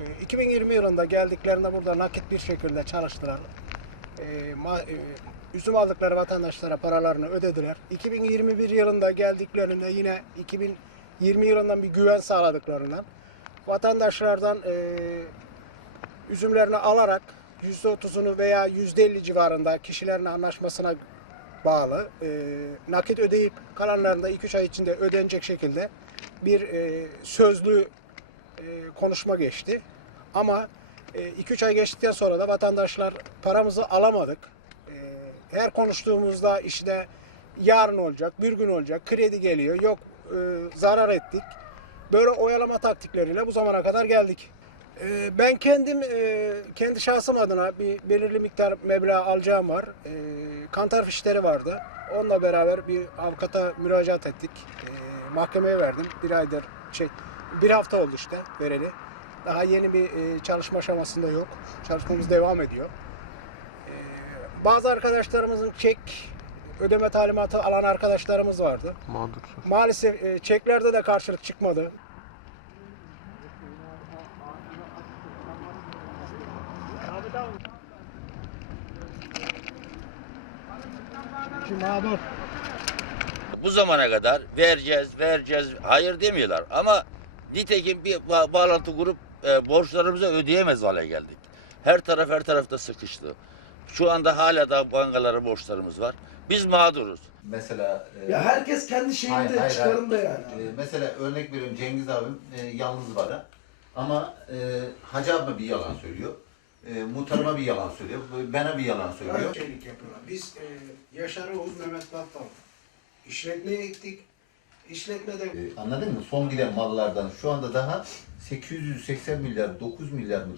Ee, 2020 yılında geldiklerinde burada nakit bir şekilde çalıştılar. Ee, ma- e, üzüm aldıkları vatandaşlara paralarını ödediler. 2021 yılında geldiklerinde yine 2020 yılından bir güven sağladıklarından vatandaşlardan e, üzümlerini alarak %30'unu veya %50 civarında kişilerin anlaşmasına bağlı e, nakit ödeyip kalanlarını da 2-3 ay içinde ödenecek şekilde bir e, sözlü e, konuşma geçti. Ama 2-3 ay geçtikten sonra da vatandaşlar paramızı alamadık. E, her konuştuğumuzda işte yarın olacak, bir gün olacak, kredi geliyor, yok e, zarar ettik. Böyle oyalama taktikleriyle bu zamana kadar geldik. E, ben kendim e, kendi şahsım adına bir belirli miktar meblağ alacağım var. E, kantar fişleri vardı. Onunla beraber bir avukata müracaat ettik. E, mahkemeye verdim. Bir aydır şey bir hafta oldu işte vereli. Daha yeni bir e, çalışma aşamasında yok. Çalışmamız devam ediyor. E, bazı arkadaşlarımızın çek ödeme talimatı alan arkadaşlarımız vardı. Mağdursuz. Maalesef e, çeklerde de karşılık çıkmadı. mağdur. Bu zamana kadar vereceğiz, vereceğiz, hayır demiyorlar. Ama nitekim bir ba- bağlantı kurup e, borçlarımızı ödeyemez hale geldik. Her taraf her tarafta sıkıştı. Şu anda hala da bankalara borçlarımız var. Biz mağduruz. Mesela e, Ya herkes kendi şeyinde hayır, hayır, çıkarında hayır. yani. E, mesela örnek veriyorum Cengiz abim e, yalnız var ha. Ama e, Hacı abime bir yalan söylüyor. E, muhtarıma bir yalan söylüyor. Bana bir yalan söylüyor. Şeylik yapıyorlar. Biz e, Yaşar Oğuz Mehmet Battal işletmeye gittik. İşletmede E, anladın mı? Son giden mallardan şu anda daha 880 milyar 9 milyar mı